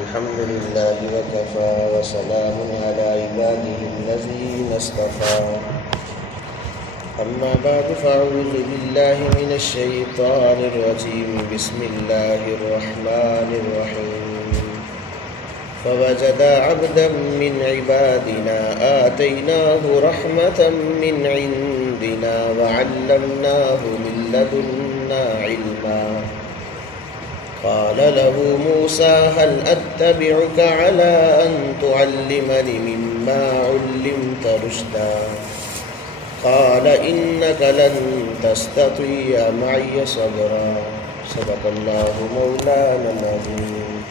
الحمد لله وكفى وسلام على عباده الذين اصطفى أما بعد فأعوذ بالله من الشيطان الرجيم بسم الله الرحمن الرحيم فوجد عبدا من عبادنا آتيناه رحمة من عندنا وعلمناه من لدنا علما قال له موسى هل أتبعك على أن تعلمني مما علمت رشدا قال إنك لن تستطيع معي صبرا صدق الله مولانا العظيم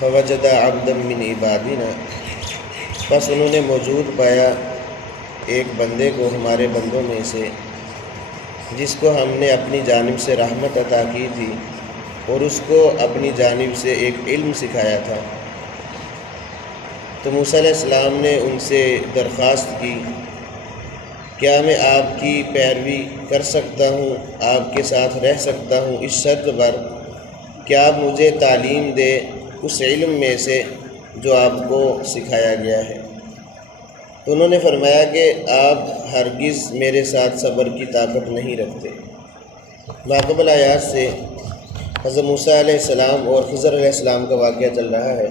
فوجد عبدا من عبادنا بس انہوں نے موجود پایا ایک بندے کو ہمارے بندوں میں سے جس کو ہم نے اپنی جانب سے رحمت عطا کی تھی اور اس کو اپنی جانب سے ایک علم سکھایا تھا۔ تو موسیٰ علیہ السلام نے ان سے درخواست کی کیا میں آپ کی پیروی کر سکتا ہوں، آپ کے ساتھ رہ سکتا ہوں اس شرط پر کہ آپ مجھے تعلیم دے اس علم میں سے جو آپ کو سکھایا گیا ہے۔ تو انہوں نے فرمایا کہ آپ ہرگز میرے ساتھ صبر کی طاقت نہیں رکھتے۔ ماقبل آیات سے حضرت موسیٰ علیہ السلام اور خضر علیہ السلام کا واقعہ چل رہا ہے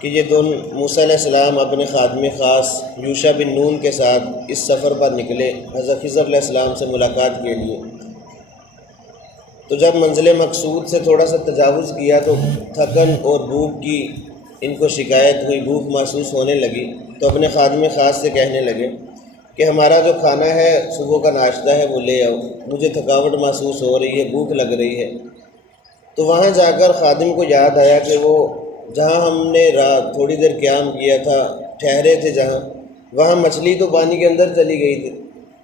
کہ یہ دونوں موسیٰ علیہ السلام اپنے خادم خاص یوشع بن نون کے ساتھ اس سفر پر نکلے حضرت خضر علیہ السلام سے ملاقات کے لیے۔ تو جب منزل مقصود سے تھوڑا سا تجاوز کیا تو تھکن اور بھوک کی ان کو شکایت ہوئی، بھوک محسوس ہونے لگی، تو اپنے خادم خاص سے کہنے لگے کہ ہمارا جو کھانا ہے صبح کا ناشتہ ہے وہ لے آؤ، مجھے تھکاوٹ محسوس ہو رہی ہے، بھوک لگ رہی ہے۔ تو وہاں جا کر خادم کو یاد آیا کہ وہ جہاں ہم نے رات تھوڑی دیر قیام کیا تھا، ٹھہرے تھے جہاں، وہاں مچھلی تو پانی کے اندر چلی گئی تھی۔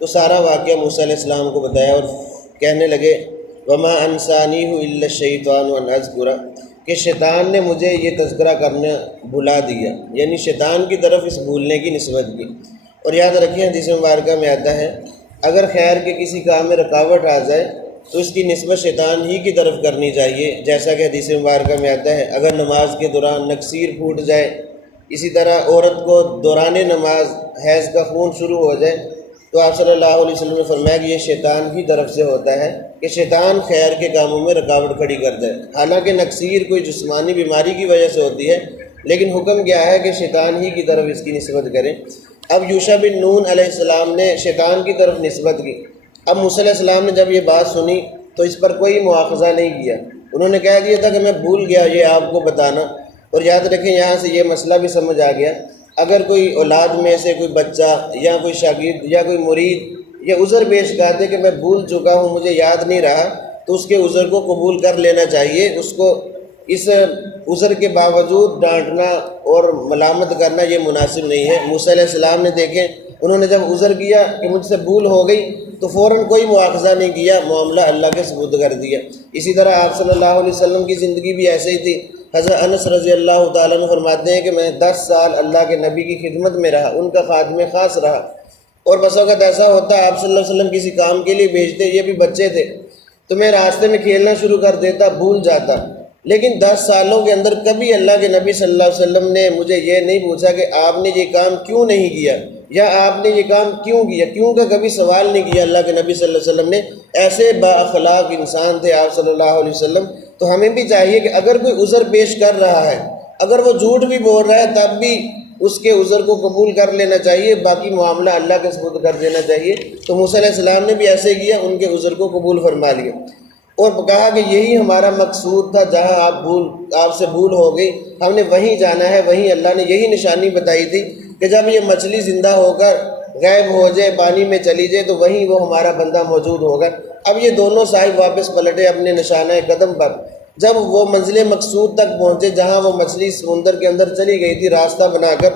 تو سارا واقعہ موسیٰ علیہ السلام کو بتایا اور کہنے لگے وما انسانیہ الا الشیطان ان اذکرہ، کہ شیطان نے مجھے یہ تذکرہ کرنا بھلا دیا، یعنی شیطان کی طرف اس بھولنے کی نسبت کی۔ اور یاد رکھیں حدیث مبارکہ میں آتا ہے اگر خیر کے کسی کام میں رکاوٹ آ جائے تو اس کی نسبت شیطان ہی کی طرف کرنی چاہیے، جیسا کہ حدیث مبارکہ میں آتا ہے اگر نماز کے دوران نکسیر پھوٹ جائے، اسی طرح عورت کو دوران نماز حیض کا خون شروع ہو جائے تو آپ صلی اللہ علیہ وسلم نے فرمایا کہ یہ شیطان کی طرف سے ہوتا ہے کہ شیطان خیر کے کاموں میں رکاوٹ کھڑی کر دے۔ حالانکہ نکسیر کوئی جسمانی بیماری کی وجہ سے ہوتی ہے، لیکن حکم کیا ہے کہ شیطان ہی کی طرف اس کی نسبت کریں۔ اب یوشع بن نون علیہ السلام نے شیطان کی طرف نسبت کی۔ اب موسیٰ علیہ السلام نے جب یہ بات سنی تو اس پر کوئی مواخذہ نہیں کیا، انہوں نے کہہ دیا تھا کہ میں بھول گیا یہ آپ کو بتانا۔ اور یاد رکھیں یہاں سے یہ مسئلہ بھی سمجھ آ گیا، اگر کوئی اولاد میں سے کوئی بچہ یا کوئی شاگرد یا کوئی مرید یہ عذر پیش کرتے کہ میں بھول چکا ہوں، مجھے یاد نہیں رہا، تو اس کے عذر کو قبول کر لینا چاہیے، اس کو اس عذر کے باوجود ڈانٹنا اور ملامت کرنا یہ مناسب نہیں ہے۔ موسیٰ علیہ السلام نے دیکھیں انہوں نے جب عذر کیا کہ مجھ سے بھول ہو گئی تو فوراً کوئی مواخذہ نہیں کیا، معاملہ اللہ کے سپرد کر دیا۔ اسی طرح آپ صلی اللہ علیہ وسلم کی زندگی بھی ایسے ہی تھی۔ حضرت انس رضی اللہ تعالیٰ عنہ فرماتے ہیں کہ میں 10 سال اللہ کے نبی کی خدمت میں رہا، ان کا خادم خاص رہا، اور بس اوقات ایسا ہوتا آپ صلی اللہ علیہ وسلم کسی کام کے لیے بھیجتے، یہ بھی بچے تھے، تو میں راستے میں کھیلنا شروع کر دیتا، بھول جاتا، لیکن 10 سالوں کے اندر کبھی اللہ کے نبی صلی اللہ علیہ وسلم نے مجھے یہ نہیں پوچھا کہ آپ نے یہ کام کیوں نہیں کیا یا آپ نے یہ کام کیوں کیا، کیوں کا کبھی سوال نہیں کیا اللہ کے نبی صلی اللہ علیہ وسلم نے۔ ایسے با اخلاق انسان تھے آپ صلی اللہ علیہ وسلم۔ تو ہمیں بھی چاہیے کہ اگر کوئی عذر پیش کر رہا ہے، اگر وہ جھوٹ بھی بول رہا ہے تب بھی اس کے عذر کو قبول کر لینا چاہیے، باقی معاملہ اللہ کے سپرد کر دینا چاہیے۔ تو موسیٰ علیہ السلام نے بھی ایسے کیا، ان کے عذر کو قبول فرما لیا اور کہا کہ یہی ہمارا مقصود تھا، جہاں آپ سے بھول ہو گئی ہم نے وہیں جانا ہے، وہیں اللہ نے یہی نشانی بتائی تھی کہ جب یہ مچھلی زندہ ہو کر غائب ہو جائے، پانی میں چلی جائے تو وہیں وہ ہمارا بندہ موجود ہوگا۔ اب یہ دونوں صاحب واپس پلٹے اپنے نشانہ قدم پر، جب وہ منزل مقصود تک پہنچے جہاں وہ مچھلی سمندر کے اندر چلی گئی تھی راستہ بنا کر،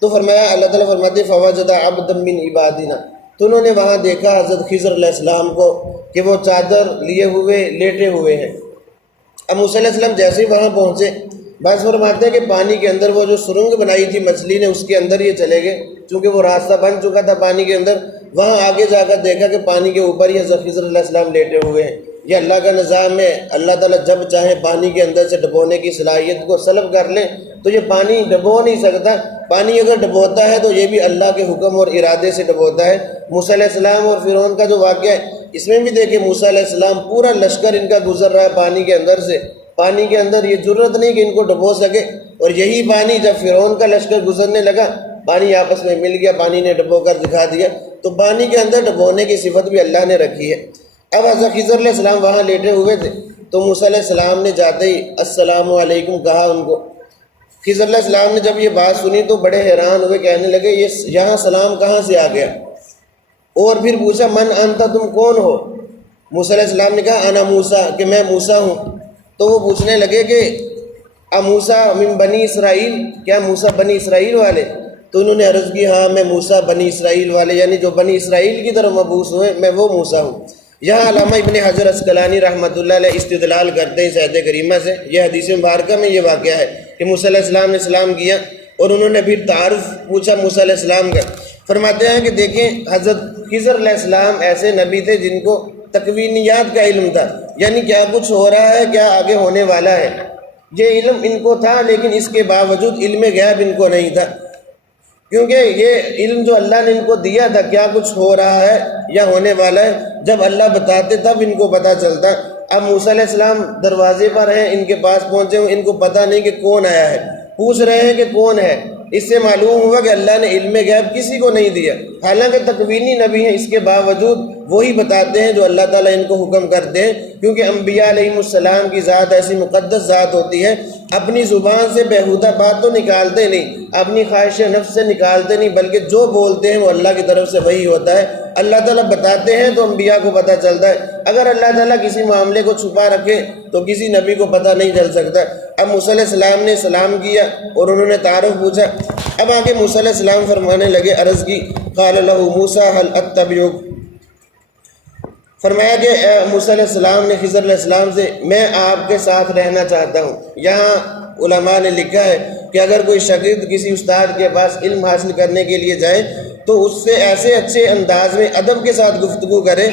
تو فرمایا اللہ تعالیٰ فرماتے فوجد عبدا من عبادنا، تو انہوں نے وہاں دیکھا حضرت خضر علیہ السلام کو کہ وہ چادر لیے ہوئے لیٹے ہوئے ہیں۔ اب موسیٰ علیہ السلام جیسے ہی وہاں پہنچے، بعض فرماتے ہیں کہ پانی کے اندر وہ جو سرنگ بنائی تھی مچھلی نے اس کے اندر یہ چلے گئے، چونکہ وہ راستہ بن چکا تھا پانی کے اندر۔ وہاں آگے جا کر دیکھا کہ پانی کے اوپر ہی حضرت خضر علیہ السلام لیٹے ہوئے ہیں۔ یہ اللہ کا نظام ہے۔ اللہ تعالیٰ جب چاہیں پانی کے اندر سے ڈبونے کی صلاحیت کو سلب کر لیں تو یہ پانی ڈبو نہیں سکتا۔ پانی اگر ڈبوتا ہے تو یہ بھی اللہ کے حکم اور ارادے سے ڈبوتا ہے۔ موسیٰ علیہ السلام اور فرعون کا جو واقعہ ہے اس میں بھی دیکھیں، موسیٰ علیہ السلام پورا لشکر ان کا گزر رہا ہے پانی کے اندر سے، پانی کے اندر یہ ضرورت نہیں کہ ان کو ڈبو سکے، اور یہی پانی جب فرعون کا لشکر گزرنے لگا پانی آپس میں مل گیا، پانی نے ڈبو کر دکھا دیا۔ تو پانی کے اندر ڈبونے کی صفت بھی اللہ نے رکھی ہے۔ اب حضرت خضر علیہ السلام وہاں لیٹے ہوئے تھے تو موسیٰ علیہ السلام نے جاتے ہی السلام علیکم کہا ان کو۔ خضر علیہ السلام نے جب یہ بات سنی تو بڑے حیران ہوئے، کہنے لگے یہ یہاں سلام کہاں سے آ گیا؟ اور پھر پوچھا من انتا، تم کون ہو؟ موسیٰ علیہ السلام نے کہا انا موسیٰ، کہ میں موسیٰ ہوں۔ تو وہ پوچھنے لگے کہ موسیٰ من بنی اسرائیل، کیا موسیٰ بنی اسرائیل والے؟ تو انہوں نے عرض کی ہاں میں موسیٰ بنی اسرائیل والے، یعنی جو بنی اسرائیل کی طرف مبعوث ہوئے میں وہ موسیٰ ہوں۔ یہاں علامہ ابن حجر عسقلانی رحمۃ اللہ علیہ استدلال کرتے ہیں اس آیت کریمہ سے، یہ حدیث مبارکہ میں یہ واقعہ ہے کہ موسیٰ علیہ السلام نے سلام کیا اور انہوں نے پھر تعارف پوچھا موسیٰ علیہ السلام کا۔ فرماتے ہیں کہ دیکھیں حضرت خضر علیہ السلام ایسے نبی تھے جن کو تکوینیات کا علم تھا، یعنی کیا کچھ ہو رہا ہے، کیا آگے ہونے والا ہے، یہ علم ان کو تھا، لیکن اس کے باوجود علم غیب ان کو نہیں تھا، کیونکہ یہ علم جو اللہ نے ان کو دیا تھا کیا کچھ ہو رہا ہے یا ہونے والا ہے، جب اللہ بتاتے تب ان کو پتہ چلتا۔ اب موسیٰ علیہ السلام دروازے پر ہیں، ان کے پاس پہنچے ہوئے، ان کو پتہ نہیں کہ کون آیا ہے، پوچھ رہے ہیں کہ کون ہے۔ اس سے معلوم ہوا کہ اللہ نے علم غیب کسی کو نہیں دیا، حالانکہ تکوینی نبی ہیں، اس کے باوجود وہی بتاتے ہیں جو اللہ تعالیٰ ان کو حکم کرتے ہیں، کیونکہ انبیاء علیہ السلام کی ذات ایسی مقدس ذات ہوتی ہے، اپنی زبان سے بیہودہ بات تو نکالتے نہیں، اپنی خواہش نفس سے نکالتے نہیں، بلکہ جو بولتے ہیں وہ اللہ کی طرف سے وہی ہوتا ہے۔ اللہ تعالیٰ بتاتے ہیں تو انبیاء کو پتہ چلتا ہے، اگر اللہ تعالیٰ کسی معاملے کو چھپا رکھے تو کسی نبی کو پتہ نہیں چل سکتا۔ اب موسیٰ علیہ السلام نے سلام کیا اور انہوں نے تعارف پوچھا۔ اب آگے موسیٰ علیہ السلام فرمانے لگے، عرض کی قال لہ موسیٰ هل اتبعک، فرمایا کہ موسیٰ علیہ السلام نے خضر علیہ السلام سے میں آپ کے ساتھ رہنا چاہتا ہوں۔ یہاں علماء نے لکھا ہے کہ اگر کوئی شاگرد کسی استاد کے پاس علم حاصل کرنے کے لیے جائے تو اس سے ایسے اچھے انداز میں ادب کے ساتھ گفتگو کرے،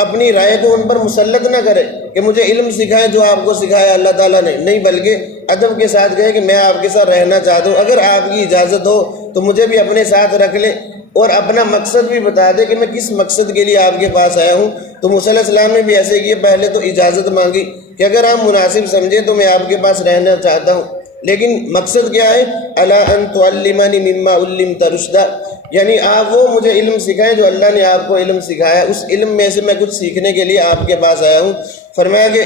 اپنی رائے کو ان پر مسلط نہ کرے کہ مجھے علم سکھائیں جو آپ کو سکھایا اللہ تعالیٰ نے، نہیں، بلکہ ادب کے ساتھ کہے کہ میں آپ کے ساتھ رہنا چاہتا ہوں، اگر آپ کی اجازت ہو تو مجھے بھی اپنے ساتھ رکھ لیں، اور اپنا مقصد بھی بتا دے کہ میں کس مقصد کے لیے آپ کے پاس آیا ہوں۔ تو موسیٰ علیہ السلام نے بھی ایسے کیا، پہلے تو اجازت مانگی کہ اگر آپ مناسب سمجھے تو میں آپ کے پاس رہنا چاہتا ہوں، لیکن مقصد کیا ہے؟ الا ان تعلمنی مما علمت رشدا، یعنی آپ وہ مجھے علم سکھائیں جو اللہ نے آپ کو علم سکھایا، اس علم میں سے میں کچھ سیکھنے کے لیے آپ کے پاس آیا ہوں۔ فرمایا کہ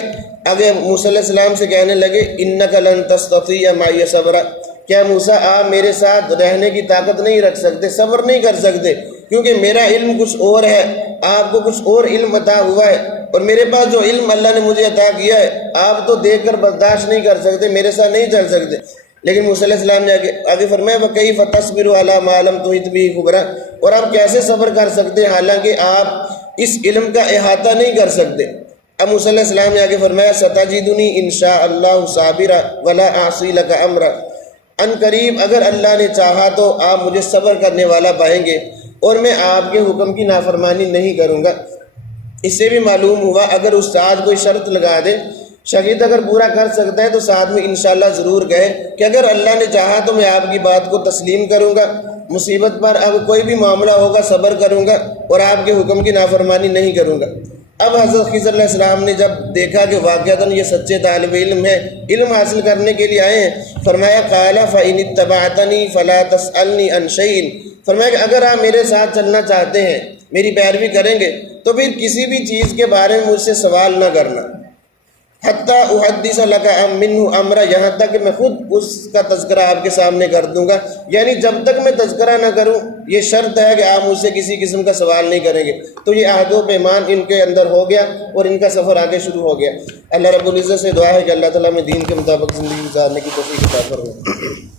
آگے موسیٰ علیہ السلام سے کہنے لگے انک لن تستطیع معی صبرا، کیا موسیٰ آپ میرے ساتھ رہنے کی طاقت نہیں رکھ سکتے، صبر نہیں کر سکتے، کیونکہ میرا علم کچھ اور ہے، آپ کو کچھ اور علم عطا ہوا ہے، اور میرے پاس جو علم اللہ نے مجھے عطا کیا ہے آپ تو دیکھ کر برداشت نہیں کر سکتے، میرے ساتھ نہیں چل سکتے۔ لیکن موسیٰ علیہ السلام نے آگے فرمایا وَكَيْفَ تَصْبِرُ عَلَىٰ مَا لَمْ تُحِطْ بِهِ خُبْرًا، اور آپ کیسے صبر کر سکتے ہیں حالانکہ آپ اس علم کا احاطہ نہیں کر سکتے۔ اب موسیٰ علیہ السلام نے آگے فرمایا سَتَجِدُنِي إِن شَاءَ اللَّهُ صَابِرًا وَلَا أَعْصِي لَكَ أَمْرًا، ان قریب اگر اللہ نے چاہا تو آپ مجھے صبر کرنے والا پائیں گے اور میں آپ کے حکم کی نافرمانی نہیں کروں گا۔ اس سے بھی معلوم ہوا اگر استاد کوئی شرط لگا دے، شاگرد اگر پورا کر سکتا ہے تو ساتھ میں انشاءاللہ ضرور کہے کہ اگر اللہ نے چاہا تو میں آپ کی بات کو تسلیم کروں گا، مصیبت پر اب کوئی بھی معاملہ ہوگا صبر کروں گا اور آپ کے حکم کی نافرمانی نہیں کروں گا۔ اب حضرت خضر علیہ السلام نے جب دیکھا کہ واقعتاً یہ سچے طالب علم ہیں، علم حاصل کرنے کے لیے آئے ہیں، فرمایا قَالَ فَإِنِ اتَّبَعْتَنِي فَلَا تَسْأَلْنِي عَنْ شَيْءٍ، فرمایا کہ اگر آپ میرے ساتھ چلنا چاہتے ہیں، میری پیروی کریں گے تو پھر کسی بھی چیز کے بارے میں مجھ سے سوال نہ کرنا، حتیٰ احدث لک منہ امرا، یہاں تک کہ میں خود اس کا تذکرہ آپ کے سامنے کر دوں گا، یعنی جب تک میں تذکرہ نہ کروں یہ شرط ہے کہ آپ مجھ سے کسی قسم کا سوال نہیں کریں گے۔ تو یہ عہد و پیمان ان کے اندر ہو گیا اور ان کا سفر آگے شروع ہو گیا۔ اللہ رب العزت سے دعا ہے کہ اللہ تعالیٰ میں دین کے مطابق زندگی گزارنے کی توفیق عطا فرمائے۔